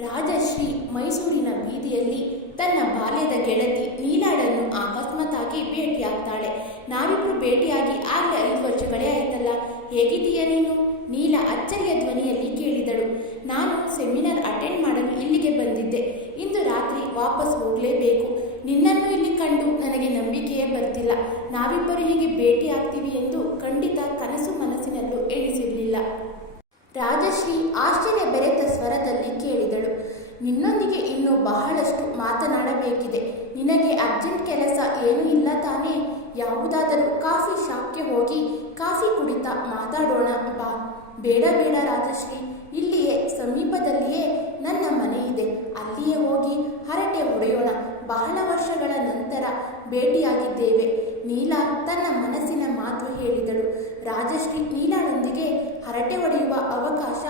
ರಾಜಶ್ರೀ ಮೈಸೂರಿನ ಬೀದಿಯಲ್ಲಿ ತನ್ನ ಬಾಲ್ಯದ ಗೆಳತಿ ನೀಲಾಳನ್ನು ಅಕಸ್ಮಾತ್ತಾಗಿ ಭೇಟಿಯಾಗ್ತಾಳೆ. ನಾವಿಬ್ರು ಭೇಟಿಯಾಗಿ ಆಗಲೇ ಐದು ವರ್ಷಗಳೇ ಆಯ್ತಲ್ಲ. ಹೇಗಿದ್ದೀಯ ನೀನು? ನೀಲ ಅಚ್ಚರಿಯ ಧ್ವನಿಯಲ್ಲಿ ಕೇಳಿದಳು. ನಾನು ಸೆಮಿನಾರ್ ಅಟೆಂಡ್ ಮಾಡಲು ಇಲ್ಲಿಗೆ ಬಂದಿದ್ದೆ. ಇಂದು ರಾತ್ರಿ ವಾಪಸ್ ಹೋಗಲೇಬೇಕು. ನಿನ್ನನ್ನು ಇಲ್ಲಿ ಕಂಡು ನನಗೆ ನಂಬಿಕೆಯೇ ಬರ್ತಿಲ್ಲ. ನಾವಿಬ್ಬರು ಹೀಗೆ ಭೇಟಿ ಆಗ್ತೀವಿ ಎಂದು ಖಂಡಿತ ಕನಸು ಮನಸ್ಸಿನಲ್ಲೂ ಎಣಿಸಿರಲಿಲ್ಲ. ರಾಜಶ್ರೀ ಆಶ್ಚರ್ಯ ಬೆರೆತ ಸ್ವರದಲ್ಲಿ ಕೇಳಿದಳು. ನಿನ್ನೊಂದಿಗೆ ಇನ್ನೂ ಬಹಳಷ್ಟು ಮಾತನಾಡಬೇಕಿದೆ. ನಿನಗೆ ಅರ್ಜೆಂಟ್ ಕೆಲಸ ಏನೂ ಇಲ್ಲ ತಾನೇ? ಯಾವುದಾದರೂ ಕಾಫಿ ಶಾಪ್ಗೆ ಹೋಗಿ ಕಾಫಿ ಕುಡಿತಾ ಮಾತಾಡೋಣ ಬಾ. ಬೇಡ ಬೇಡ ರಾಜಶ್ರೀ. ಇಲ್ಲಿಯೇ ಸಮೀಪದಲ್ಲಿಯೇ ನನ್ನ ಮನೆ ಇದೆ. ಅಲ್ಲಿಯೇ ಹೋಗಿ ಹರಟೆ ಹೊಡೆಯೋಣ. ಬಹಳ ವರ್ಷಗಳ ನಂತರ ಭೇಟಿಯಾಗಿದ್ದೇವೆ. ನೀಲಾ ತನ್ನ ಮನಸ್ಸಿನ ಮಾತು ಹೇಳಿದಳು. ರಾಜಶ್ರೀ ನೀಲಾಳೊಂದಿಗೆ ಹರಟೆ ಹೊಡೆಯುವ ಅವಕಾಶ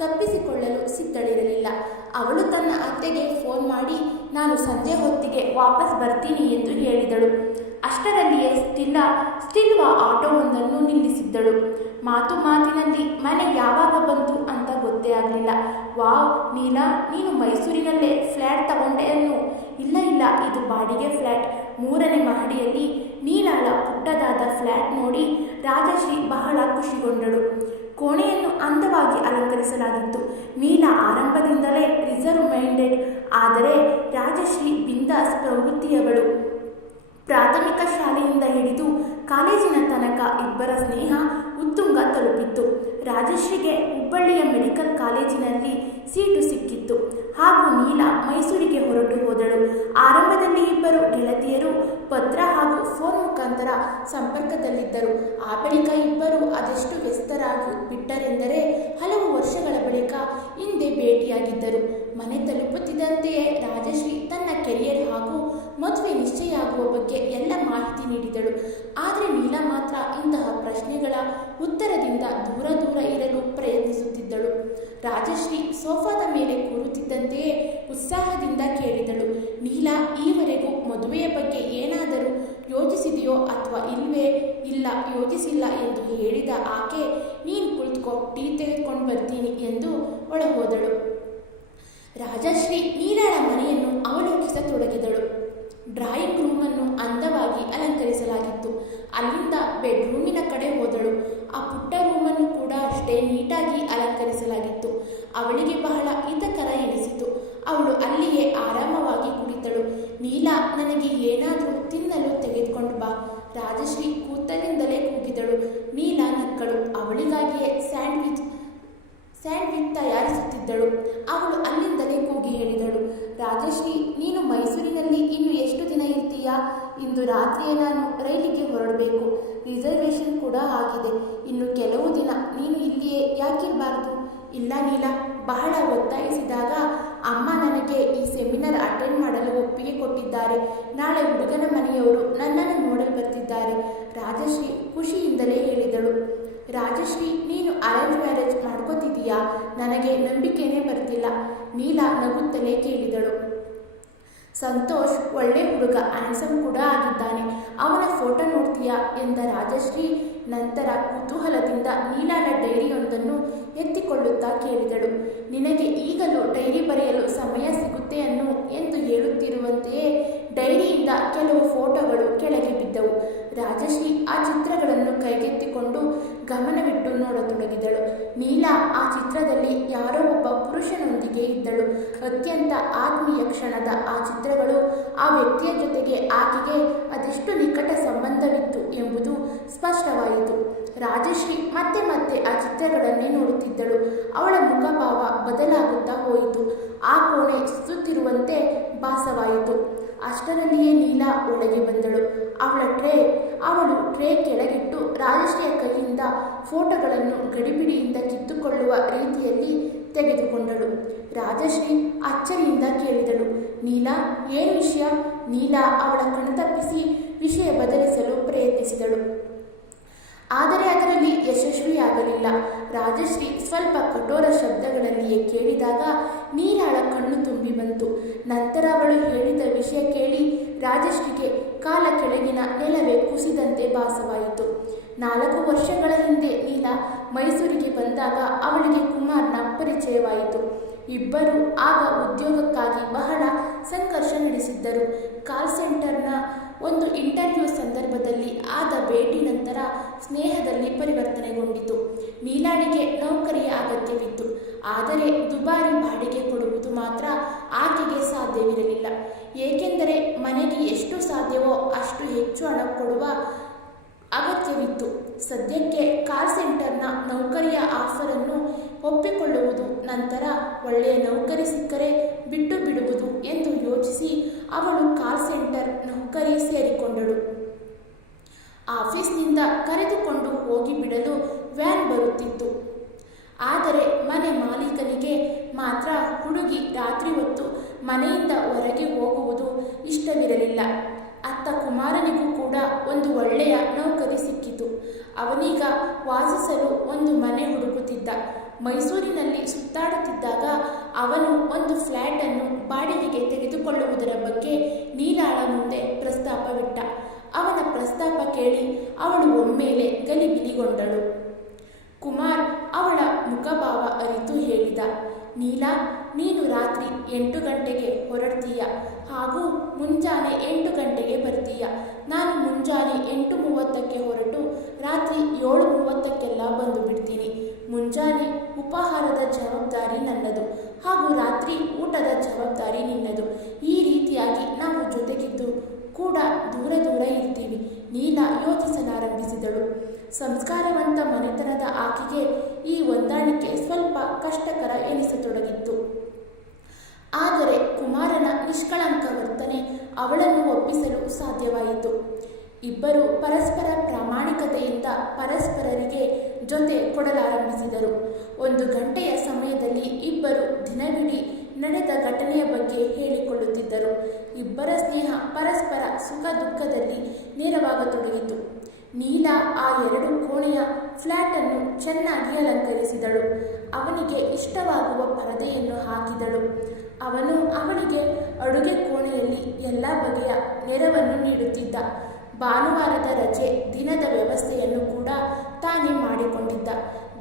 ತಪ್ಪಿಸಿಕೊಳ್ಳಲು ಸಿದ್ಧಳಿರಲಿಲ್ಲ. ಅವಳು ತನ್ನ ಅತ್ತೆಗೆ ಫೋನ್ ಮಾಡಿ, ನಾನು ಸಂಜೆ ಹೊತ್ತಿಗೆ ವಾಪಸ್ ಬರ್ತೀನಿ ಎಂದು ಹೇಳಿದಳು. ಅಷ್ಟರಲ್ಲಿಯೇ ಸ್ಟಿಲ್ಲ, ಸ್ಟಿಲ್ವ ಆಟೋವೊಂದನ್ನು ನಿಲ್ಲಿಸಿದ್ದಳು. ಮಾತು ಮಾತಿನಲ್ಲಿ ಮನೆ ಯಾವಾಗ ಬಂತು ಅಂತ ಗೊತ್ತೇ ಆಗಲಿಲ್ಲ. ವಾವ್, ನೀಲಾ, ನೀನು ಮೈಸೂರಿನಲ್ಲೇ ಫ್ಲ್ಯಾಟ್ ತಗೊಂಡೆ ಅನ್ನು. ಇಲ್ಲ ಇಲ್ಲ, ಇದು ಬಾಡಿಗೆ ಫ್ಲ್ಯಾಟ್ ಮೂರನೇ ಮಹಡಿಯಲ್ಲಿ ನೀಲಾಳ ಪುಟ್ಟದಾದ ಫ್ಲ್ಯಾಟ್ ನೋಡಿ ರಾಜಶ್ರೀ ಬಹಳ ಖುಷಿಗೊಂಡಳು. ಕೋಣೆಯನ್ನು ಅಂದವಾಗಿ ಅಲಂಕರಿಸಲಾಗಿತ್ತು. ನೀಲಾ ಆರಂಭದಿಂದಲೇ ರಿಸರ್ವ್ ಮೈಂಡೆಡ್, ಆದರೆ ರಾಜಶ್ರೀ ಬಿಂದಾಸ್ ಪ್ರವೃತ್ತಿಯವಳು. ಪ್ರಾಥಮಿಕ ಶಾಲೆಯಿಂದ ಹಿಡಿದು ಕಾಲೇಜಿನ ತನಕ ಇಬ್ಬರ ಸ್ನೇಹ ಉತ್ತುಂಗ ತಲುಪಿತ್ತು. ರಾಜಶ್ರೀಗೆ ಹುಬ್ಬಳ್ಳಿಯ ಮೆಡಿಕಲ್ ಕಾಲೇಜಿನಲ್ಲಿ ಸೀಟು ಸಿಕ್ಕಿತ್ತು. ಹಾಗೂ ನೀಲಾ ಮೈಸೂರಿಗೆ ಹೊರಟು ಹೋದಳು. ಆರಂಭದಲ್ಲಿ ಇಬ್ಬರು ಗೆಳತಿಯರು ಪತ್ರ ಹಾಗೂ ಫೋನ್ ಮುಖಾಂತರ ಸಂಪರ್ಕದಲ್ಲಿದ್ದರು. ಆ ಬಳಿಕ ಇಬ್ಬರು ಅದೆಷ್ಟು ವ್ಯಸ್ತರಾಗಿ ಬಿಟ್ಟರೆಂದರೆ ಹಲವು ವರ್ಷಗಳ ಬಳಿಕ ಹಿಂದೆ ಭೇಟಿಯಾಗಿದ್ದರು. ಮನೆ ತಲುಪುತ್ತಿದ್ದಂತೆಯೇ ರಾಜಶ್ರೀ ತನ್ನ ಕೆರಿಯರ್ ಹಾಗೂ ಮದುವೆ ನಿಶ್ಚಯ ಆಗುವ ಬಗ್ಗೆ ಎಲ್ಲ ಮಾಹಿತಿ ನೀಡಿದಳು. ಆದರೆ ನೀಲಾ ಮಾತ್ರ ಇಂತಹ ಪ್ರಶ್ನೆಗಳ ಉತ್ತರದಿಂದ ದೂರ ದೂರ ಇರಲು ಪ್ರಯತ್ನಿಸುತ್ತಿದ್ದಳು. ರಾಜಶ್ರೀ ಸೋಫಾದ ಮೇಲೆ ಕೂರುತ್ತಿದ್ದಂತೆಯೇ ಉತ್ಸಾಹದಿಂದ ಕೇಳಿದಳು. ನೀಲಾ, ಈವರೆಗೂ ಮದುವೆಯ ಬಗ್ಗೆ ಏನಾದರೂ ಯೋಚಿಸಿದೆಯೋ ಅಥವಾ ಇಲ್ವೇ ಇಲ್ಲ, ಯೋಚಿಸಿಲ್ಲ ಎಂದು ಹೇಳಿದ ಆಕೆ, ನೀನು ಕುಳಿತುಕೋ, ಟೀ ತೆಗೆದುಕೊಂಡು ಬರ್ತೀನಿ ಎಂದು ಒಳಹೋದಳು. ರಾಜಶ್ರೀ ನೀಲಾಳ ಮನೆಯನ್ನು ಅವಲೋಕಿಸತೊಡಗಿದಳು. ಡ್ರಾಯಿಂಗ್ ರೂಮನ್ನು ಅಂದವಾಗಿ ಅಲಂಕರಿಸಲಾಗಿತ್ತು. ಅಲ್ಲಿಂದ ಬೆಡ್ರೂಮಿನ ಕಡೆ ಹೋದಳು. ಆ ಪುಟ್ಟ ರೂಮನ್ನು ಕೂಡ ಅಷ್ಟೇ ನೀಟಾಗಿ ಅಲಂಕರಿಸಲಾಗಿತ್ತು. ಅವಳಿಗೆ ಬಹಳ ಹಿತಕರ ಎನಿಸಿತು. ಅವಳು ಅಲ್ಲಿಯೇ ಆರಾಮವಾಗಿ ಕುಳಿತಳು. ನೀಲಾ, ನನಗೆ ಏನಾದರೂ ತಿನ್ನಲು ತೆಗೆದುಕೊಂಡು ಬಾ. ರಾಜಶ್ರೀ ಕೂತಲಿಂದಲೇ ಕೂಗಿದಳು. ನೀಲಾ, ನಕ್ಕಳು. ಅವಳಿಗಾಗಿಯೇ ಸ್ಯಾಂಡ್ವಿಚ್ ಸ್ಯಾಂಡ್ವಿಚ್ ತಯಾರಿಸುತ್ತಿದ್ದಳು ಅವಳು ಅಲ್ಲಿಂದಲೇ ಕೂಗಿ ಹೇಳಿದಳು. ರಾಜಶ್ರೀ, ನೀನು ಮೈಸೂರಿನಲ್ಲಿ ಇನ್ನು ಎಷ್ಟು ದಿನ ಇರ್ತೀಯಾ? ಇಂದು ರಾತ್ರಿಯೇ ನಾನು ರೈಲಿಗೆ ಹೊರಡಬೇಕು. ರಿಸರ್ವೇಷನ್ ಕೂಡ ಆಗಿದೆ. ಇನ್ನು ಕೆಲವು ದಿನ ನೀನು ಇಲ್ಲಿಯೇ ಯಾಕಿರಬಾರ್ದು ಇಲ್ಲ ನೀಲ ಬಹಳ ಒತ್ತಾಯಿಸಿದಾಗ ಅಮ್ಮ ನನಗೆ ಈ ಸೆಮಿನಾರ್ ಅಟೆಂಡ್ ಮಾಡಲು ಒಪ್ಪಿಗೆ ಕೊಟ್ಟಿದ್ದಾರೆ. ನಾಳೆ ಹುಡುಗನ ಮನೆಯವರು ನನ್ನನ್ನು ನೋಡಲು ಬರ್ತಿದ್ದಾರೆ, ರಾಜಶ್ರೀ ಖುಷಿಯಿಂದಲೇ ಹೇಳಿದಳು. ರಾಜಶ್ರೀ, ನೀನು ಅರೇಂಜ್ ಮ್ಯಾರೇಜ್ ಮಾಡ್ಕೋತಿದೀಯಾ ನನಗೆ ನಂಬಿಕೆನೇ ಬರ್ತಿಲ್ಲ, ನೀಲ ನಗುತ್ತಲೇ ಕೇಳಿದಳು. ಸಂತೋಷ್, ಒಳ್ಳೆ ಹುಡುಗ, ಅನ್ಸಂ ಕೂಡ ಆಗಿದ್ದಾನೆ. ಅವನ ಫೋಟೋ ನೋಡ್ತೀಯಾ? ಎಂದ ರಾಜಶ್ರೀ ನಂತರ ಕುತೂಹಲದಿಂದ ನೀಲಾಳ ಡೈರಿಯೊಂದನ್ನು ಎತ್ತಿಕೊಳ್ಳುತ್ತಾ ಕೇಳಿದಳು. ನಿನಗೆ ಈಗಲೂ ಡೈರಿ ಬರೆಯಲು ಸಮಯ ಸಿಗುತ್ತೆ ಅನ್ನು ಎಂದು ಹೇಳುತ್ತಿರುವಂತೆಯೇ ಡೈರಿಯಿಂದ ಕೆಲವು ಫೋಟೋಗಳು ಕೆಳಗೆ ಬಿದ್ದವು. ರಾಜಶ್ರೀ ಆ ಚಿತ್ರಗಳನ್ನು ಕೈಗೆತ್ತಿಕೊಂಡು ಗಮನವಿಟ್ಟು ನೋಡತೊಡಗಿದಳು. ನೀಲಾ ಆ ಚಿತ್ರದಲ್ಲಿ ಯಾರೋ ಒಬ್ಬ ಪುರುಷನೊಂದಿಗೆ ಇದ್ದಳು. ಅತ್ಯಂತ ಆತ್ಮೀಯ ಕ್ಷಣದ ಆ ಚಿತ್ರಗಳು ಆ ವ್ಯಕ್ತಿಯ ಜೊತೆಗೆ ಆಕೆಗೆ ಅದೆಷ್ಟು ನಿಕಟ ಸಂಬಂಧವಿತ್ತು ಎಂಬುದು ಸ್ಪಷ್ಟವಾಯಿತು. ರಾಜಶ್ರೀ ಮತ್ತೆ ಮತ್ತೆ ಆ ಚಿತ್ರಗಳನ್ನೇ ನೋಡುತ್ತಿದ್ದಳು. ಅವಳ ಮುಖಭಾವ ಬದಲಾಗುತ್ತಾ ಹೋಯಿತು. ಆ ಕೋಣೆ ಸುತ್ತಿರುವಂತೆ ಭಾಸವಾಯಿತು. ಅಷ್ಟರಲ್ಲಿಯೇ ಲೀಲಾ ಒಳಗೆ ಬಂದಳು. ಅವಳ ಟ್ರೇ, ಅವಳು ಟ್ರೇ ಕೆಳಗಿಟ್ಟು ರಾಜಶ್ರೀಯ ಕೈಯಿಂದ ಫೋಟೋಗಳನ್ನು ಗಡಿಬಿಡಿಯಿಂದ ಕಿತ್ತುಕೊಳ್ಳುವ ರೀತಿಯಲ್ಲಿ ತೆಗೆದುಕೊಂಡಳು. ರಾಜಶ್ರೀ ಅಚ್ಚರಿಯಿಂದ ಕೇಳಿದಳು ನೀಲಾ ಏನು ವಿಷಯ? ನೀಲಾ ಅವಳ ಕಣತಪ್ಪಿಸಿ ವಿಷಯ ಬದಲಿಸಲು ಪ್ರಯತ್ನಿಸಿದಳು. ಆದರೆ ಅದರಲ್ಲಿ ಯಶಸ್ವಿಯಾಗಲಿಲ್ಲ. ರಾಜಶ್ರೀ ಸ್ವಲ್ಪ ಕಠೋರ ಶಬ್ದಗಳಲ್ಲಿಯೇ ಕೇಳಿದಾಗ ನೀರಾಳ ಕಣ್ಣು ತುಂಬಿ ಬಂತು. ನಂತರ ಅವಳು ಹೇಳಿದ ವಿಷಯ ಕೇಳಿ ರಾಜಶ್ರೀಗೆ ಕಾಲ ಕೆಳಗಿನ ನೆಲವೇ ಕುಸಿದಂತೆ ಭಾಸವಾಯಿತು. ನಾಲ್ಕು ವರ್ಷಗಳ ಹಿಂದೆ ನೀಲ ಮೈಸೂರಿಗೆ ಬಂದಾಗ ಅವಳಿಗೆ ಕುಮಾರ್ನ ಪರಿಚಯವಾಯಿತು. ಇಬ್ಬರು ಆಗ ಉದ್ಯೋಗಕ್ಕಾಗಿ ಬಹಳ ಸಂಘರ್ಷ ನಡೆಸಿದ್ದರು. ಕಾಲ್ ಸೆಂಟರ್ನ ಒಂದು ಇಂಟರ್ವ್ಯೂ ಸಂದರ್ಭದಲ್ಲಿ ಆದ ಭೇಟಿ ನಂತರ ಸ್ನೇಹದಲ್ಲಿ ಪರಿವರ್ತನೆಗೊಂಡಿತು. ನೀಲಾಳಿಗೆ ನೌಕರಿಯ ಅಗತ್ಯವಿತ್ತು. ಆದರೆ ದುಬಾರಿ ಬಾಡಿಗೆ ಕೊಡುವುದು ಮಾತ್ರ ಆಕೆಗೆ ಸಾಧ್ಯವಿರಲಿಲ್ಲ. ಏಕೆಂದರೆ ಮನೆಗೆ ಎಷ್ಟು ಸಾಧ್ಯವೋ ಅಷ್ಟು ಹೆಚ್ಚು ಹಣ ಕೊಡುವ ಅಗತ್ಯವಿತ್ತು. ಸದ್ಯಕ್ಕೆ ಕಾಲ್ ಸೆಂಟರ್ನ ನೌಕರಿಯ ಆಫರನ್ನು ಒಪ್ಪಿಕೊಳ್ಳುವುದು ನಂತರ ಒಳ್ಳೆಯ ನೌಕರಿ ಸಿಕ್ಕರೆ ಬಿಟ್ಟು ಬಿಡುವುದು ಎಂದು ಯೋಚಿಸಿ ಅವಳು ಕಾಲ್ ಸೆಂಟರ್ ನೌಕರಿ ಸೇರಿಕೊಂಡಳು. ಆಫೀಸ್ನಿಂದ ಕರೆದುಕೊಂಡು ಹೋಗಿ ಬಿಡಲು ವ್ಯಾನ್ ಬರುತ್ತಿತ್ತು. ಆದರೆ ಮನೆ ಮಾಲೀಕನಿಗೆ ಮಾತ್ರ ಹುಡುಗಿ ರಾತ್ರಿ ಹೊತ್ತು ಮನೆಯಿಂದ ಹೊರಗೆ ಹೋಗುವುದು ಇಷ್ಟವಿರಲಿಲ್ಲ. ಅತ್ತ ಕುಮಾರನಿಗೂ ಕೂಡ ಒಂದು ಒಳ್ಳೆಯ ನೌಕರಿ ಸಿಕ್ಕಿತು. ಅವನೀಗ ವಾಸಿಸಲು ಒಂದು ಮನೆ ಹುಡುಕುತ್ತಿದ್ದ. ಮೈಸೂರಿನಲ್ಲಿ ಸುತ್ತಾಡುತ್ತಿದ್ದಾಗ ಅವನು ಒಂದು ಫ್ಲ್ಯಾಟನ್ನು ಬಾಡಿಗೆಗೆ ತೆಗೆದುಕೊಳ್ಳುವುದರ ಬಗ್ಗೆ ನೀಲಾಳ ಮುಂದೆ ಪ್ರಸ್ತಾಪವಿಟ್ಟ. ಅವನ ಪ್ರಸ್ತಾಪ ಕೇಳಿ ಅವಳು ಒಮ್ಮೆಲೆ ಗಲಿಬಿಲಿಗೊಂಡಳು. ಕುಮಾರ್ ಅವಳ ಮುಖಭಾವ ಅರಿತು ಹೇಳಿದ. ನೀಲಾ, ನೀನು ರಾತ್ರಿ ಎಂಟು ಗಂಟೆಗೆ ಹೊರಡ್ತೀಯ. ಹಾಗೂ ಮುಂಜಾನೆ ಎಂಟು ಗಂಟೆಗೆ ಬರ್ತೀಯ. ನಾನು ಮುಂಜಾನೆ ಎಂಟು ಮೂವತ್ತಕ್ಕೆ ಹೊರಟು ರಾತ್ರಿ ಏಳು ಮೂವತ್ತಕ್ಕೆಲ್ಲ ಬಂದು ಬಿಡ್ತೀನಿ. ಮುಂಜಾನೆ ಉಪಹಾರದ ಜವಾಬ್ದಾರಿ ನನ್ನದು ಹಾಗೂ ರಾತ್ರಿ ಊಟದ ಜವಾಬ್ದಾರಿ ನಿನ್ನದು. ಈ ರೀತಿಯಾಗಿ ನಾವು ಜೊತೆಗಿದ್ದು ಕೂಡ ದೂರ ದೂರ ಇರ್ತೀವಿ. ನೀಲ ಯೋಚಿಸಲಾರಂಭಿಸಿದಳು ಸಂಸ್ಕಾರವಂತ ಮನೆತನದ ಆಕೆಗೆ ಈ ಹೊಂದಾಣಿಕೆ ಸ್ವಲ್ಪ ಕಷ್ಟಕರ ಎನಿಸತೊಡಗಿತ್ತು. ಆದರೆ ನಿಷ್ಕಳಂಕ ವರ್ತನೆ ಅವಳನ್ನು ಒಪ್ಪಿಸಲು ಸಾಧ್ಯವಾಯಿತು. ಇಬ್ಬರು ಪರಸ್ಪರ ಪ್ರಾಮಾಣಿಕತೆಯಿಂದ ಪರಸ್ಪರರಿಗೆ ಜೊತೆ ಕೊಡಲಾರಂಭಿಸಿದರು. ಒಂದು ಗಂಟೆಯ ಸಮಯದಲ್ಲಿ ಇಬ್ಬರು ದಿನವಿಡೀ ನಡೆದ ಘಟನೆಯ ಬಗ್ಗೆ ಹೇಳಿಕೊಳ್ಳುತ್ತಿದ್ದರು. ಇಬ್ಬರ ಸ್ನೇಹ ಪರಸ್ಪರ ಸುಖ ದುಃಖದಲ್ಲಿ ನೇರವಾಗತೊಡಗಿತು ನೀಲ ಆ ಎರಡು ಕೋಣೆಯ ಫ್ಲ್ಯಾಟನ್ನು ಚೆನ್ನಾಗಿ ಅಲಂಕರಿಸಿದಳು. ಅವನಿಗೆ ಇಷ್ಟವಾಗುವ ಪರದೆಯನ್ನು ಹಾಕಿದಳು. ಅವನು ಅವಳಿಗೆ ಅಡುಗೆ ಕೋಣೆಯಲ್ಲಿ ಎಲ್ಲ ಬಗೆಯ ನೆರವನ್ನು ನೀಡುತ್ತಿದ್ದ. ಭಾನುವಾರದ ರಜೆ, ದಿನದ ವ್ಯವಸ್ಥೆಯನ್ನು ಕೂಡ ತಾನೇ ಮಾಡಿಕೊಂಡಿದ್ದ.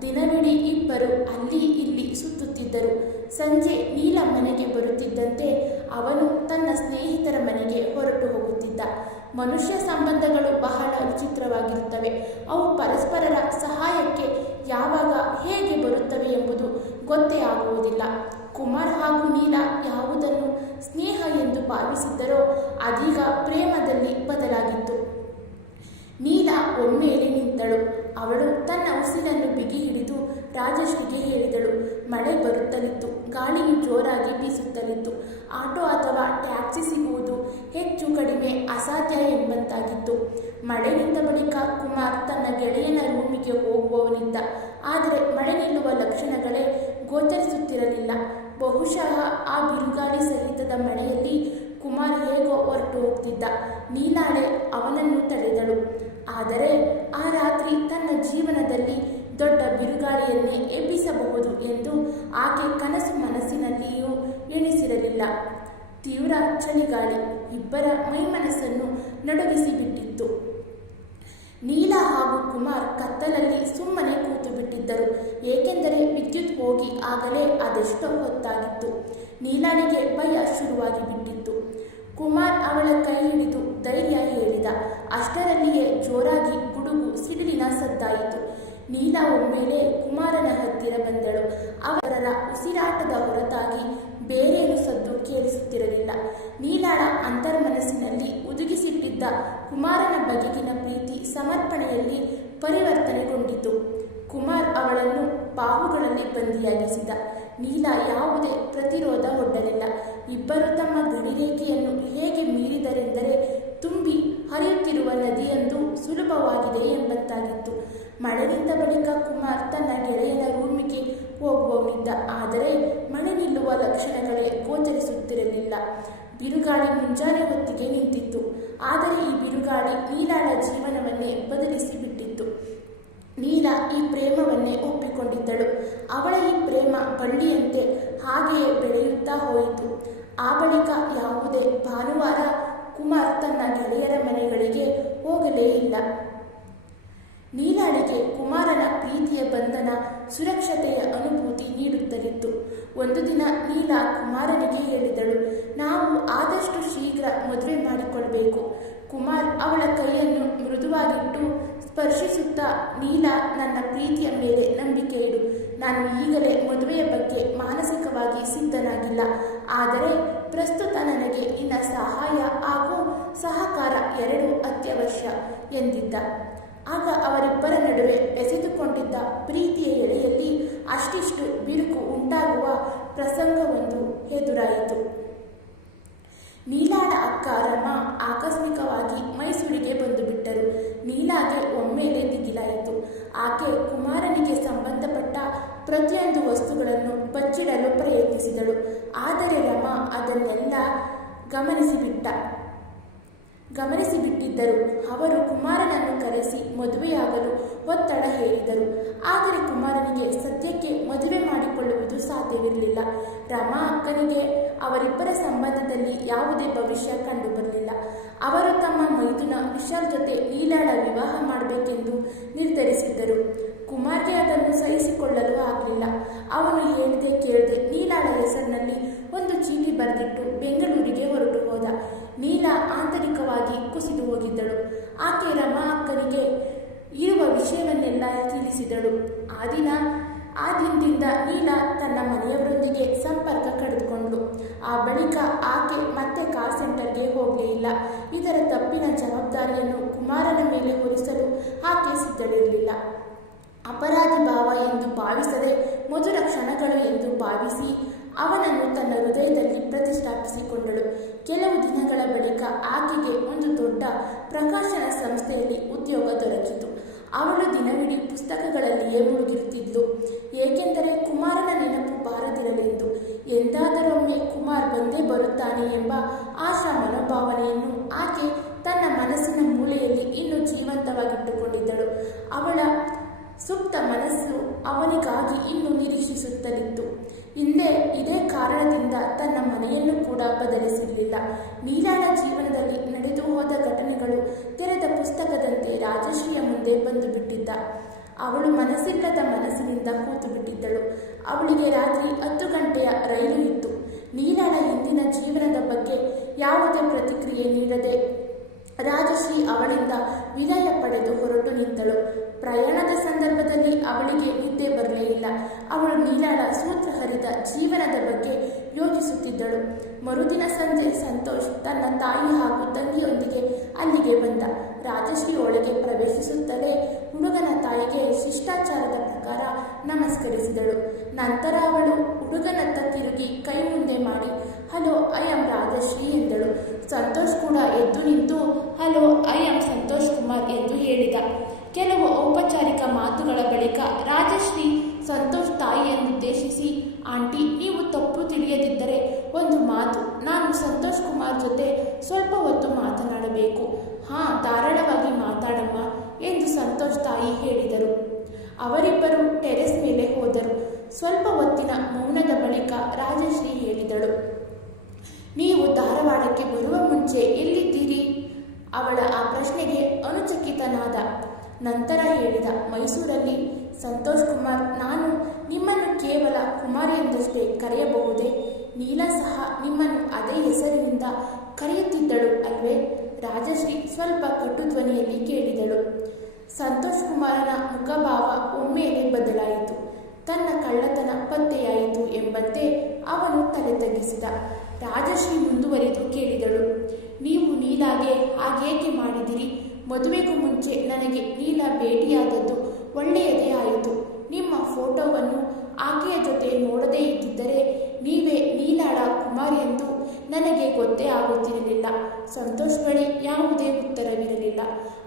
ದಿನವಿಡೀ ಇಬ್ಬರು ಅಲ್ಲಿ ಇಲ್ಲಿ ಸುತ್ತುತ್ತಿದ್ದರು. ಸಂಜೆ ನೀಲ ಮನೆಗೆ ಬರುತ್ತಿದ್ದಂತೆ ಅವನು ತನ್ನ ಸ್ನೇಹಿತರ ಮನೆಗೆ ಹೊರಟು ಹೋಗುತ್ತಿದ್ದ. ಮನುಷ್ಯ ಸಂಬಂಧಗಳು ಬಹಳ ವಿಚಿತ್ರವಾಗಿರುತ್ತವೆ. ಅವು ಪರಸ್ಪರರ ಸಹಾಯಕ್ಕೆ ಯಾವಾಗ ಹೇಗೆ ಬರುತ್ತವೆ ಎಂಬುದು ಗೊತ್ತೇ ಆಗುವುದಿಲ್ಲ. ಕುಮಾರ್ ಹಾಗೂ ನೀಲಾ ಯಾವುದನ್ನು ಸ್ನೇಹ ಎಂದು ಭಾವಿಸಿದ್ದರೋ ಅದೀಗ ಪ್ರೇಮದಲ್ಲಿ ಬದಲಾಗಿತ್ತು. ನೀಲ ಒಮ್ಮೆಯಲ್ಲಿ ನಿಂತಳು. ಅವಳು ತನ್ನ ಉಸಿರನ್ನು ಬಿಗಿ ಹಿಡಿದು ರಾಜಶ್ರೀಗೆ ಹೇಳಿದಳು. ಮಳೆ ಬರುತ್ತಲಿತ್ತು. ಗಾಳಿಯು ಜೋರಾಗಿ ಬೀಸುತ್ತಲಿತ್ತು. ಆಟೋ ಅಥವಾ ಟ್ಯಾಕ್ಸಿ ಸಿಗುವುದು ಹೆಚ್ಚು ಕಡಿಮೆ ಅಸಾಧ್ಯ ಎಂಬಂತಾಗಿತ್ತು. ಮಳೆ ನಿಂತ ಬಳಿಕ ಕುಮಾರ್ ತನ್ನ ಗೆಳೆಯನ ರೂಮಿಗೆ ಹೋಗುವವನಿದ್ದ. ಆದರೆ ಮಳೆ ನಿಲ್ಲುವ ಲಕ್ಷಣಗಳೇ ಗೋಚರಿಸುತ್ತಿರಲಿಲ್ಲ. ಬಹುಶಃ ಆ ಬಿರುಗಾಳಿ ಸಹಿತದ ಮಳೆಯಲ್ಲಿ ಕುಮಾರ್ ಹೇಗೋ ಹೊರಟು ಹೋಗ್ತಿದ್ದ. ನೀನಾಳೆ ಅವನನ್ನು ತಡೆದಳು. ಆದರೆ ಆ ರಾತ್ರಿ ತನ್ನ ಜೀವನದಲ್ಲಿ ದೊಡ್ಡ ಬಿರುಗಾಳಿಯನ್ನೇ ಎಬ್ಬಿಸಬಹುದು ಎಂದು ಆಕೆ ಕನಸು ಮನಸ್ಸಿನಲ್ಲಿಯೂ ಎಣಿಸಿರಲಿಲ್ಲ. ತೀವ್ರ ಚಳಿಗಾಳಿ ಇಬ್ಬರ ಮೈಮನಸ್ಸನ್ನು ನಡುಗಿಸಿಬಿಟ್ಟಿತ್ತು. ನೀಲ ಹಾಗೂ ಕುಮಾರ್ ಕತ್ತಲಲ್ಲಿ ಸುಮ್ಮನೆ ಕೂತು ಬಿಟ್ಟಿದ್ದರು ಏಕೆಂದರೆ ವಿದ್ಯುತ್ ಹೋಗಿ ಆಗಲೇ ಅದೆಷ್ಟೋ ಹೊತ್ತಾಗಿತ್ತು. ನೀಲಾನಿಗೆ ಭಯ ಶುರುವಾಗಿ ಬಿಟ್ಟಿತ್ತು ಕುಮಾರ್ ಅವಳ ಕೈ ಹಿಡಿದು ಧೈರ್ಯ ಹೇಳಿದ. ಅಷ್ಟರಲ್ಲಿಯೇ ಜೋರಾಗಿ ಗುಡುಗು ಸಿಡಿಲಿನ ಸದ್ದಾಯಿತು. ನೀಲಾ ಒಮ್ಮೆಲೆ ಕುಮಾರನ ಹತ್ತಿರ ಬಂದಳು. ಅವರ ಉಸಿರಾಟದ ಹೊರತಾಗಿ ಬೇರೇನು ಸದ್ದು ಕೇಳಿಸುತ್ತಿರಲಿಲ್ಲ. ನೀಲಾಳ ಅಂತರ್ಮನಸ್ಸಿನಲ್ಲಿ ಉದುಗಿಸಿಟ್ಟಿದ್ದ ಕುಮಾರನ ಬಗೆಗಿನ ಪ್ರೀತಿ ಸಮರ್ಪಣೆಯಲ್ಲಿ ಪರಿವರ್ತನೆಗೊಂಡಿತು. ಕುಮಾರ್ ಅವಳನ್ನು ಬಾಹುಗಳಲ್ಲಿ ಬಂದಿಯಾಗಿಸಿದ. ನೀಲ ಯಾವುದೇ ಪ್ರತಿರೋಧ ಒಡ್ಡಲಿಲ್ಲ. ಇಬ್ಬರು ತಮ್ಮ ಗಡಿರೇಖೆಯನ್ನು ಹೇಗೆ ಮೀರಿದರೆಂದರೆ ತುಂಬಿ ಹರಿಯುತ್ತಿರುವ ನದಿಯೊಂದು ಸುಲಭವಾಗಿದೆ ಎಂಬಂತಾಗಿತ್ತು. ಮಳೆಯಿಂದ ಬಳಿಕ ಕುಮಾರ್ ತನ್ನ ಗೆಳೆಯನ ರೂಮಿಗೆ ಹೋಗುವವನಿದ್ದ. ಆದರೆ ಮಳೆ ನಿಲ್ಲುವ ಲಕ್ಷಣಗಳೇ ಗೋಚರಿಸುತ್ತಿರಲಿಲ್ಲ. ಬಿರುಗಾಳಿ ಮುಂಜಾನೆ ಹೊತ್ತಿಗೆ ನಿಂತಿತ್ತು. ಆದರೆ ಬಿರುಗಾಳಿ ನೀಲಾಳ ಜೀವನವನ್ನೇ ಬದಲಿಸಿಬಿಟ್ಟಿತ್ತು. ನೀಲ ಈ ಪ್ರೇಮವನ್ನೇ ಒಪ್ಪಿಕೊಂಡಿದ್ದಳು. ಅವಳ ಈ ಪ್ರೇಮ ಬಳ್ಳಿಯಂತೆ ಹಾಗೆಯೇ ಬೆಳೆಯುತ್ತಾ ಹೋಯಿತು. ಆ ಬಳಿಕ ಯಾವುದೇ ಭಾನುವಾರ ಕುಮಾರ್ ತನ್ನ ಗೆಳೆಯರ ಮನೆಗಳಿಗೆ ಹೋಗಲೇ ಇಲ್ಲ. ನೀಲಾಳಿಗೆ ಕುಮಾರನ ಪ್ರೀತಿಯ ಬಂಧನ, ಸುರಕ್ಷತೆಯ ಅನುಭೂತಿ ನೀಡುತ್ತಲಿತ್ತು. ಒಂದು ದಿನ ನೀಲಾ ಕುಮಾರನಿಗೆ ಹೇಳಿದಳು, ನಾವು ಆದಷ್ಟು ಶೀಘ್ರ ಮದುವೆ ಮಾಡಿಕೊಳ್ಬೇಕು. ಕುಮಾರ್ ಅವಳ ಕೈಯನ್ನು ಮೃದುವಾಗಿಟ್ಟು ಸ್ಪರ್ಶಿಸುತ್ತಾ, ನೀಲ, ನನ್ನ ಪ್ರೀತಿಯ ಮೇಲೆ ನಂಬಿಕೆ ಇಡು. ನಾನು ಈಗಲೇ ಮದುವೆಯ ಬಗ್ಗೆ ಮಾನಸಿಕವಾಗಿ ಸಿದ್ಧನಾಗಿಲ್ಲ. ಆದರೆ ಪ್ರಸ್ತುತ ನನಗೆ ನಿನ್ನ ಸಹಾಯ ಹಾಗೂ ಸಹಕಾರ ಎರಡೂ ಅತ್ಯವಶ್ಯ ಎಂದಿದ್ದ. ಆಗ ಅವರಿಬ್ಬರ ನಡುವೆ ಬೆಸೆದುಕೊಂಡಿದ್ದ ಪ್ರೀತಿಯ ಎಳೆಯಲ್ಲಿ ಅಷ್ಟಿಷ್ಟು ಬಿರುಕು ಉಂಟಾಗುವ ಪ್ರಸಂಗವೊಂದು ಎದುರಾಯಿತು. ನೀಲಾಳ ಅಕ್ಕ ರಮ ಆಕಸ್ಮಿಕವಾಗಿ ಮೈಸೂರಿಗೆ ಬಂದು ಬಿಟ್ಟರು ನೀಲಾಗೆ ಒಮ್ಮೆಲೆ ದಿಗಿಲಾಯಿತು. ಆಕೆ ಕುಮಾರನಿಗೆ ಸಂಬಂಧಪಟ್ಟ ಪ್ರತಿಯೊಂದು ವಸ್ತುಗಳನ್ನು ಬಚ್ಚಿಡಲು ಪ್ರಯತ್ನಿಸಿದಳು. ಆದರೆ ರಮ ಅದನ್ನೆಲ್ಲ ಗಮನಿಸಿಬಿಟ್ಟ, ಗಮನಿಸಿಬಿಟ್ಟಿದ್ದರು. ಅವರು ಕುಮಾರನನ್ನು ಕರೆಸಿ ಮದುವೆಯಾಗಲು ಒತ್ತಡ ಹೇರಿದರು. ಆದರೆ ಕುಮಾರನಿಗೆ ಸದ್ಯಕ್ಕೆ ಮದುವೆ ಮಾಡಿಕೊಳ್ಳುವುದು ಸಾಧ್ಯವಿರಲಿಲ್ಲ. ರಮಾ ಅಕ್ಕನಿಗೆ ಅವರಿಬ್ಬರ ಸಂಬಂಧದಲ್ಲಿ ಯಾವುದೇ ಭವಿಷ್ಯ ಕಂಡುಬರಲಿಲ್ಲ ಅವರು ತಮ್ಮ ಮೈದುನ ವಿಶಾಲ್ ಜೊತೆ ನೀಲಾಳ ವಿವಾಹ ಮಾಡಬೇಕೆಂದು ನಿರ್ಧರಿಸಿದ್ದರು ಕುಮಾರ್ಗೆ ಅದನ್ನು ಸಹಿಸಿಕೊಳ್ಳಲು ಆಗಲಿಲ್ಲ. ಅವನು ಹೇಳಿದೆ ಕೇಳದೆ ನೀಲಾಳ ಹೆಸರಿನಲ್ಲಿ ಒಂದು ಚೀಟಿ ಬರೆದಿಟ್ಟು ಬೆಂಗಳೂರಿಗೆ ಹೊರಟು ಹೋದ. ನೀಲಾ ಆಂತರಿಕವಾಗಿ ಕುಸಿದು ಹೋಗಿದ್ದಳು. ಆಕೆ ರಮಾ ಅಕ್ಕನಿಗೆ ಇರುವ ವಿಷಯವನ್ನೆಲ್ಲ ತಿಳಿಸಿದಳು. ಆ ದಿನ ಆ ದಿನದಿಂದ ನೀಲ ತನ್ನ ಮನೆಯವರೊಂದಿಗೆ ಸಂಪರ್ಕ ಕಡಿದುಕೊಂಡ್ಳು ಆ ಬಳಿಕ ಆಕೆ ಮತ್ತೆ ಕಾಲ್ ಸೆಂಟರ್ಗೆ ಹೋಗಲೇ ಇಲ್ಲ. ಇದರ ತಪ್ಪಿನ ಜವಾಬ್ದಾರಿಯನ್ನು ಕುಮಾರನ ಮೇಲೆ ಹೊರಿಸಲು ಆಕೆ ಸಿದ್ಧಳಿರಲಿಲ್ಲ. ಅಪರಾಧಿ ಭಾವ ಎಂದು ಭಾವಿಸದೆ ಮಧುರ ಕ್ಷಣಗಳು ಎಂದು ಭಾವಿಸಿ ಅವನನ್ನು ತನ್ನ ಹೃದಯದಲ್ಲಿ ಪ್ರತಿಷ್ಠಾಪಿಸಿಕೊಂಡಳು. ಕೆಲವು ದಿನಗಳ ಬಳಿಕ ಆಕೆಗೆ ಒಂದು ದೊಡ್ಡ ಪ್ರಕಾಶನ ಸಂಸ್ಥೆಯಲ್ಲಿ ಉದ್ಯೋಗ ದೊರಕಿತು. ಅವಳು ದಿನವಿಡೀ ಪುಸ್ತಕಗಳಲ್ಲಿಯೇ ಮುಳುಗಿರುತ್ತಿದ್ಲು. ಏಕೆಂದರೆ ಕುಮಾರನ ನೆನಪು ಬಾರದಿರಲೆಂದು ಎಂದಾದರೊಮ್ಮೆ ಕುಮಾರ್ ಬಂದೇ ಬರುತ್ತಾನೆ ಎಂಬ ಆಶಾ ಮನೋಭಾವನೆಯನ್ನು ಆಕೆ ತನ್ನ ಮನಸ್ಸಿನ ಮೂಲೆಯಲ್ಲಿ ಇನ್ನೂ ಜೀವಂತವಾಗಿಟ್ಟುಕೊಂಡಿದ್ದಳು. ಅವಳ ಸುಪ್ತ ಮನಸ್ಸು ಅವನಿಗಾಗಿ ಇನ್ನೂ ನಿರೀಕ್ಷಿಸುತ್ತಲಿತ್ತು. ಹಿಂದೆ ಇದೇ ಕಾರಣದಿಂದ ತನ್ನ ಮನೆಯನ್ನು ಕೂಡ ಬದಲಿಸಿರಲಿಲ್ಲ. ನೀಲಾಳ ಜೀವನದಲ್ಲಿ ನಡೆದು ಹೋದ ಘಟನೆಗಳು ತೆರೆದ ಪುಸ್ತಕದಂತೆ ರಾಜಶ್ರೀಯ ಮುಂದೆ ಬಂದು ಬಿಟ್ಟಿದ್ದ ಅವಳು ಮನಸ್ಸಿಲ್ಲದ ಮನಸ್ಸಿನಿಂದ ಕೂತು ಬಿಟ್ಟಿದ್ದಳು. ಅವಳಿಗೆ ರಾತ್ರಿ ಹತ್ತು ಗಂಟೆಯ ರೈಲು ಇತ್ತು. ನೀಲನ ಹಿಂದಿನ ಜೀವನದ ಬಗ್ಗೆ ಯಾವುದೇ ಪ್ರತಿಕ್ರಿಯೆ ನೀಡದೆ ರಾಜಶ್ರೀ ಅವಳಿಂದ ವಿನಯ ಪಡೆದು ಹೊರಟು ನಿಂತಳು. ಪ್ರಯಾಣದ ಸಂದರ್ಭದಲ್ಲಿ ಅವಳಿಗೆ ನಿದ್ದೆ ಬರಲೇ ಇಲ್ಲ. ಅವಳು ನೀಲಾಳ ಸೂತ್ರ ಹರಿದ ಜೀವನದ ಬಗ್ಗೆ ಯೋಚಿಸುತ್ತಿದ್ದಳು. ಮರುದಿನ ಸಂಜೆ ಸಂತೋಷ್ ತನ್ನ ತಾಯಿ ಹಾಗೂ ತಂಗಿಯೊಂದಿಗೆ ಅಲ್ಲಿಗೆ ಬಂದ. ರಾಜಶ್ರೀ ಒಳಗೆ ಪ್ರವೇಶಿಸುತ್ತಲೇ ಹುಡುಗನ ತಾಯಿಗೆ ಶಿಷ್ಟಾಚಾರದ ಪ್ರಕಾರ ನಮಸ್ಕರಿಸಿದಳು. ನಂತರ ಅವಳು ಹುಡುಗನತ್ತ ತಿರುಗಿ ಕೈ ಮುಂದೆ ಮಾಡಿ, ಹಲೋ, ಐ ಆಮ್ ರಾಜಶ್ರೀ ಎಂದಳು. ಸಂತೋಷ್ ಕೂಡ ಎದ್ದು ನಿಂತು, hello, I am Santosh Kumar ಎಂದು ಹೇಳಿದ. ಕೆಲವು ಔಪಚಾರಿಕ ಮಾತುಗಳ ಬಳಿಕ ರಾಜಶ್ರೀ ಸಂತೋಷ್ ತಾಯಿಯನ್ನು ಉದ್ದೇಶಿಸಿ, ಆಂಟಿ, ನೀವು ತಪ್ಪು ತಿಳಿಯದಿದ್ದರೆ ಒಂದು ಮಾತು. ನಾನು ಸಂತೋಷ್ ಕುಮಾರ್ ಜೊತೆ ಸ್ವಲ್ಪ ಹೊತ್ತು ಮಾತನಾಡಬೇಕು. ಹಾ, ಧಾರಾಳವಾಗಿ ಮಾತಾಡಮ್ಮ, ಎಂದು ಸಂತೋಷ್ ತಾಯಿ ಹೇಳಿದರು. ಅವರಿಬ್ಬರು ಟೆರೆಸ್ ಮೇಲೆ ಹೋದರು. ಸ್ವಲ್ಪ ಹೊತ್ತಿನ ಮೌನದ ಬಳಿಕ ರಾಜಶ್ರೀ ಹೇಳಿದಳು, ನೀವು ಧಾರವಾಡಕ್ಕೆ ಬರುವ ಮುಂಚೆ ಎಲ್ಲಿದ್ದೀರಿ? ಅವಳ ಆ ಪ್ರಶ್ನೆಗೆ ಅನುಚಕಿತನಾದ ನಂತರ ಹೇಳಿದ ಮೈಸೂರಲ್ಲಿ, ಸಂತೋಷ್ ಕುಮಾರ್, ನಾನು ನಿಮ್ಮನ್ನು ಕೇವಲ ಕುಮಾರ್ ಎಂದಷ್ಟೇ ಕರೆಯಬಹುದೇ? ನೀಲಾ ಸಹ ನಿಮ್ಮನ್ನು ಅದೇ ಹೆಸರಿನಿಂದ ಕರೆಯುತ್ತಿದ್ದಳು ಅಲ್ವೇ? ರಾಜಶ್ರೀ ಸ್ವಲ್ಪ ಕಟ್ಟು ಧ್ವನಿಯಲ್ಲಿ ಕೇಳಿದಳು. ಸಂತೋಷ್ ಕುಮಾರನ ಮುಖಭಾವ ಒಮ್ಮೆಯಲ್ಲಿ ಬದಲಾಯಿತು. ತನ್ನ ಕಳ್ಳತನ ಪತ್ತೆಯಾಯಿತು ಎಂಬಂತೆ ಅವನು ತಲೆ ತಗ್ಗಿಸಿದ. ರಾಜಶ್ರೀ ಮುಂದುವರಿದು ಕೇಳಿದಳು. ನೀವು ನೀಲಾಗೆ ಹಾಗೇಕೆ ಮಾಡಿದಿರಿ? ಮದುವೆಗೂ ಮುಂಚೆ ನನಗೆ ನೀಲ ಭೇಟಿಯಾದದ್ದು ಒಳ್ಳೆಯದೇ ಆಯಿತು. ನಿಮ್ಮ ಫೋಟೋವನ್ನು ಆಕೆಯ ಜೊತೆ ನೋಡದೇ ಇದ್ದಿದ್ದರೆ ನೀವೇ ನೀಲಾಳ ಕುಮಾರ್ ಎಂದು ನನಗೆ ಗೊತ್ತೇ ಆಗುತ್ತಿರಲಿಲ್ಲ. ಸಂತೋಷ್ ಬಳಿ ಯಾವುದೇ ಉತ್ತರವಿರಲಿಲ್ಲ.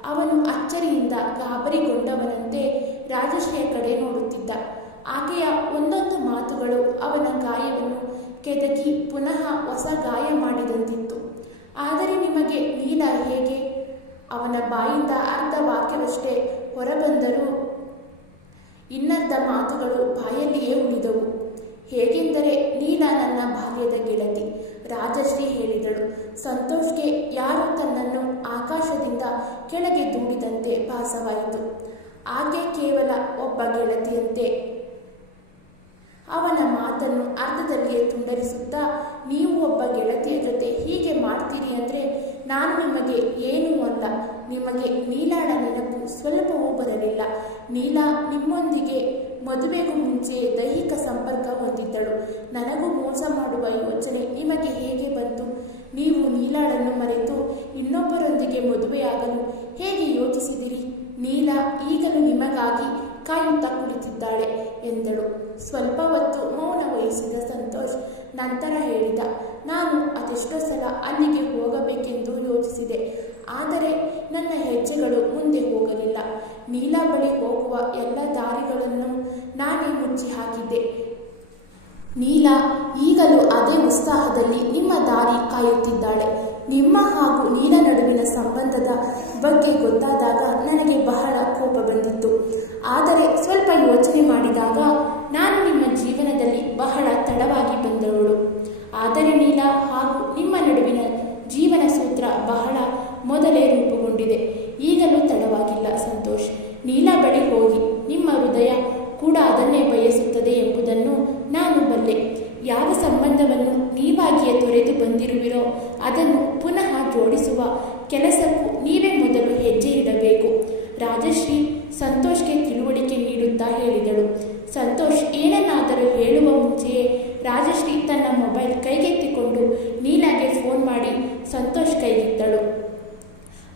ಅವನು ಅಚ್ಚರಿಯಿಂದ ಗಾಬರಿಗೊಂಡವನಂತೆ ರಾಜಶ್ರೀಯ ಕಡೆ ನೋಡುತ್ತಿದ್ದ. ಆಕೆಯ ಒಂದೊಂದು ಮಾತುಗಳು ಅವನ ಗಾಯವನ್ನು ಕೆದಕಿ ಪುನಃ ಹೊಸ ಗಾಯ ಮಾಡಿದಂತಿತ್ತು. ಆದರೆ ನಿಮಗೆ ನೀಲ ಹೇಗೆ? ಅವನ ಬಾಯಿಂದ ಅರ್ಧ ವಾಕ್ಯವಷ್ಟೇ ಹೊರಬಂದರೂ ಇನ್ನರ್ಧ ಮಾತುಗಳು ಬಾಯಲ್ಲಿಯೇ ಉಳಿದವು. ಹೇಗೆಂದರೆ ನೀನ ನನ್ನ ಬಾಲ್ಯದ ಗೆಳತಿ? ರಾಜಶ್ರೀ ಹೇಳಿದಳು. ಸಂತೋಷ್ಗೆ ಯಾರು ತನ್ನನ್ನು ಆಕಾಶದಿಂದ ಕೆಳಗೆ ದೂಡಿದಂತೆ ಭಾಸವಾಯಿತು. ಆಕೆ ಕೇವಲ ಒಬ್ಬ ಗೆಳತಿಯಂತೆ. ಅವನ ಮಾತನ್ನು ಅರ್ಧದಲ್ಲಿಯೇ ತುಂಡರಿಸುತ್ತಾ, ನೀವು ಒಬ್ಬ ಗೆಳತಿಯ ಜೊತೆ ಹೀಗೆ ಮಾಡ್ತೀರಿ ಅಂದರೆ ನಾನು ನಿಮಗೆ ಏನು ಅಲ್ಲ ನಿಮಗೆ ನೀಲಾಳ ನೆನಪು ಸ್ವಲ್ಪವೂ ಬರಲಿಲ್ಲ. ನೀಲಾ ನಿಮ್ಮೊಂದಿಗೆ ಮದುವೆಗೂ ಮುಂಚೆ ದೈಹಿಕ ಸಂಪರ್ಕ ಹೊಂದಿದ್ದಳು. ನನಗೂ ಮೋಸ ಮಾಡುವ ಯೋಚನೆ ನಿಮಗೆ ಹೇಗೆ ಬಂತು? ನೀವು ನೀಲಾಳನ್ನು ಮರೆತು ಇನ್ನೊಬ್ಬರೊಂದಿಗೆ ಮದುವೆಯಾಗಲು ಹೇಗೆ ಯೋಚಿಸಿದಿರಿ? ನೀಲಾ ಈಗಲೂ ನಿಮಗಾಗಿ ಕಾಯುತ್ತಾ ಕುಳಿತಿದ್ದಾಳೆ ಎಂದಳು. ಸ್ವಲ್ಪ ಹೊತ್ತು ಮೌನ ವಹಿಸಿದ ಸಂತೋಷ್ ನಂತರ ಹೇಳಿದ, ನಾನು ಅದೆಷ್ಟೋ ಸಲ ಅಲ್ಲಿಗೆ ಹೋಗಬೇಕೆಂದು ಯೋಚಿಸಿದೆ ಆದರೆ ನನ್ನ ಹೆಜ್ಜೆಗಳು ಮುಂದೆ ಹೋಗಲಿಲ್ಲ. ನೀಲಾ ಬಳಿ ಹೋಗುವ ಎಲ್ಲ ದಾರಿಗಳನ್ನು ನಾನೇ ಮುಚ್ಚಿ ಹಾಕಿದ್ದೆ. ನೀಲಾ, ಈಗಲೂ ಅದೇ ಉತ್ಸಾಹದಲ್ಲಿ ನಿಮ್ಮ ದಾರಿ ಕಾಯುತ್ತಿದ್ದಾಳೆ. ನಿಮ್ಮ ಹಾಗೂ ನೀಲ ನಡುವಿನ ಸಂಬಂಧದ ಬಗ್ಗೆ ಗೊತ್ತಾದಾಗ ನನಗೆ ಬಹಳ ಕೋಪ ಬಂದಿತ್ತು. ಆದರೆ ಸ್ವಲ್ಪ ಯೋಚನೆ ಮಾಡಿದಾಗ ನಾನು ನಿಮ್ಮ ಜೀವನದಲ್ಲಿ ಬಹಳ ತಡವಾಗಿ ಬಂದವಳು. ಆದರೆ ನೀಲ ಹಾಗೂ ನಿಮ್ಮ ನಡುವಿನ ಜೀವನ ಸೂತ್ರ ಬಹಳ ಮೊದಲೇ ರೂಪುಗೊಂಡಿದೆ. ಈಗಲೂ ತಡವಾಗಿಲ್ಲ ಸಂತೋಷ್. ನೀಲಾ ಬಳಿ ಹೋಗಿ, ನಿಮ್ಮ ಹೃದಯ ಕೂಡ ಅದನ್ನೇ ಬಯಸುತ್ತದೆ ಎಂಬುದನ್ನು ನಾನು ಬಲ್ಲೆ. ಯಾವ ಸಂಬಂಧವನ್ನು ನೀವಾಗಿಯೇ ತೊರೆದು ಬಂದಿರುವಿರೋ ಅದನ್ನು ಪುನಃ ಜೋಡಿಸುವ ಕೆಲಸಕ್ಕೂ ನೀವೇ ಮೊದಲು ಹೆಜ್ಜೆ ಇಡಬೇಕು ರಾಜಶ್ರೀ ಸಂತೋಷ್ಗೆ ತಿಳುವಳಿಕೆ ನೀಡುತ್ತಾ ಹೇಳಿದಳು ಸಂತೋಷ್ ಏನನ್ನಾದರೂ ಹೇಳುವ ಮುಂಚೆಯೇ ರಾಜಶ್ರೀ ತನ್ನ ಮೊಬೈಲ್ ಕೈಗೆತ್ತಿಕೊಂಡು ನೀಲಾಗೆ ಫೋನ್ ಮಾಡಿ ಸಂತೋಷ್ ಕೈಗಿತ್ತಳು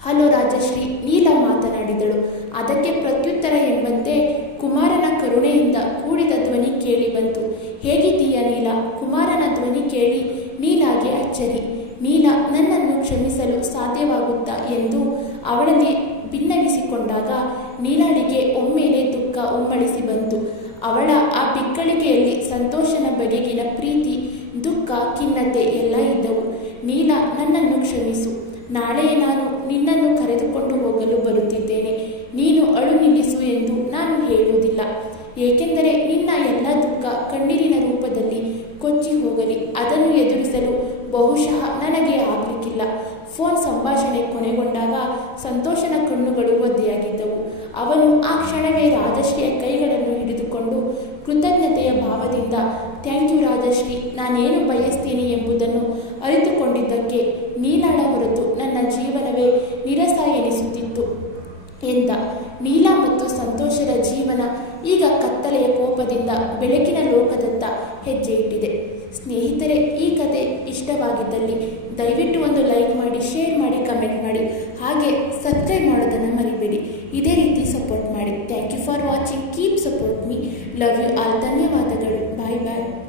ಹಲೋ ರಾಜಶ್ರೀ ನೀಲ ಮಾತನಾಡಿದಳು ಅದಕ್ಕೆ ಪ್ರತ್ಯುತ್ತರ ಎಂಬಂತೆ ಕುಮಾರನ ಕರುಣೆಯಿಂದ ಕೂಡಿದ ಧ್ವನಿ ಕೇಳಿ ಬಂತು ಹೇಗಿದ್ದೀಯ ನೀಲ ಕುಮಾರನ ಧ್ವನಿ ಕೇಳಿ ನೀಲಾಗೆ ಅಚ್ಚರಿ ನೀಲ ನನ್ನನ್ನು ಕ್ಷಮಿಸಲು ಸಾಧ್ಯವಾಗುತ್ತಾ ಎಂದು ಅವಳನ್ನೇ ಭಿನ್ನವಿಸಿಕೊಂಡಾಗ ನೀಲಾಳಿಗೆ ಒಮ್ಮೆಲೆ ದುಃಖ ಉಮ್ಮಳಿಸಿ ಬಂತು ಅವಳ ಆ ಪಿಕ್ಕಳಿಕೆಯಲ್ಲಿ ಸಂತೋಷನ ಬಗೆಗಿನ ಪ್ರೀತಿ, ದುಃಖ, ಖಿನ್ನತೆ ಎಲ್ಲ ಇದ್ದವು. ನೀಲ ನನ್ನನ್ನು ಕ್ಷಮಿಸು. ನಾಳೆ ನಾನು ನಿನ್ನನ್ನು ಕರೆದುಕೊಂಡು ಹೋಗಲು ಬರುತ್ತಿದ್ದೇನೆ. ನೀನು ಅಳು ನಿಲ್ಲಿಸು ಎಂದು ನಾನು ಹೇಳುವುದಿಲ್ಲ. ಏಕೆಂದರೆ ನಿನ್ನ ಎಲ್ಲ ದುಃಖ ಕಣ್ಣೀರಿನ ರೂಪದಲ್ಲಿ ಕೊಚ್ಚಿ ಹೋಗಲಿ. ಅದನ್ನು ಎದುರಿಸಲು ಬಹುಶಃ ನನಗೆ ಆಗಲಿಕ್ಕಿಲ್ಲ. ಫೋನ್ ಸಂಭಾಷಣೆ ಕೊನೆಗೊಂಡಾಗ ಸಂತೋಷನ ಕಣ್ಣುಗಳು ಒದ್ದೆಯಾಗಿದ್ದವು. ಅವನು ಆ ಕ್ಷಣವೇ ರಾಜಶ್ರೀಯ ಕೈಗಳನ್ನು ಹಿಡಿದುಕೊಂಡು ಕೃತಜ್ಞತೆಯ ಭಾವದಿಂದ ಥ್ಯಾಂಕ್ ಯು ರಾಜಶ್ರೀ. ನಾನೇನು ಬಯಸ್ತೀನಿ ಎಂಬುದನ್ನು ಅರಿತುಕೊಂಡಿದ್ದಕ್ಕೆ ನೀಲಾಳ ಹೊರತು ನನ್ನ ಜೀವನವೇ ನಿರಸ ಎನಿಸುತ್ತಿತ್ತು ಎಂದ. ನೀಲ ಮತ್ತು ಸಂತೋಷದ ಜೀವನ ಈಗ ಕತ್ತಲೆಯ ಕೋಪದಿಂದ ಬೆಳಕಿನ ಲೋಕದತ್ತ ಹೆಜ್ಜೆ ಇಟ್ಟಿದೆ ಸ್ನೇಹಿತರೆ, ಈ ಕತೆ ಇಷ್ಟವಾಗಿದ್ದಲ್ಲಿ ದಯವಿಟ್ಟು ಒಂದು ಲೈಕ್ ಮಾಡಿ, ಶೇರ್ ಮಾಡಿ, ಕಮೆಂಟ್ ಮಾಡಿ. ಹಾಗೆ ಸಬ್ಸ್ಕ್ರೈಬ್ ಮಾಡೋದನ್ನು ಮರಿಬೇಡಿ. ಇದೇ ರೀತಿ ಸಪೋರ್ಟ್ ಮಾಡಿ. Thank you for watching. Keep support me. Love you all. ಧನ್ಯವಾದಗಳು. Bye bye.